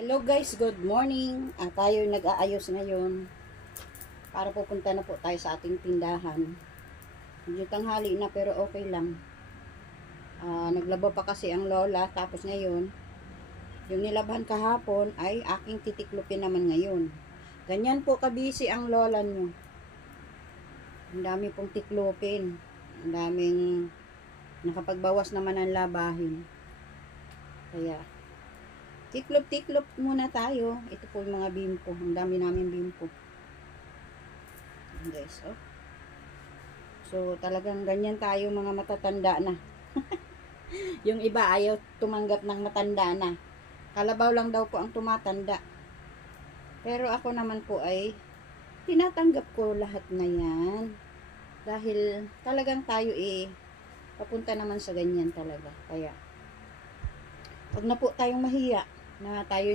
Hello guys, good morning. Tayo nag-aayos ngayon para pupunta na po tayo sa ating tindahan. Medyo tanghali na pero okay lang. Naglaba pa kasi ang lola, tapos ngayon, yung nilabhan kahapon ay aking titiklopin naman ngayon. Ganyan po kabisi ang lola nyo. Ang dami pong tiklopin. Ang daming nakapagbawas naman ng labahin. Kaya tiklop-tiklop muna tayo. Ito po yung mga bimpo. Ang dami namin bimpo. Guys, oh. So, talagang ganyan tayo mga matatanda na. Yung iba ayaw tumanggap ng matanda na. Kalabaw lang daw po ang tumatanda. Pero ako naman po ay tinatanggap ko lahat na yan. Dahil talagang tayo papunta naman sa ganyan talaga. Kaya, wag na po tayong mahiya na tayo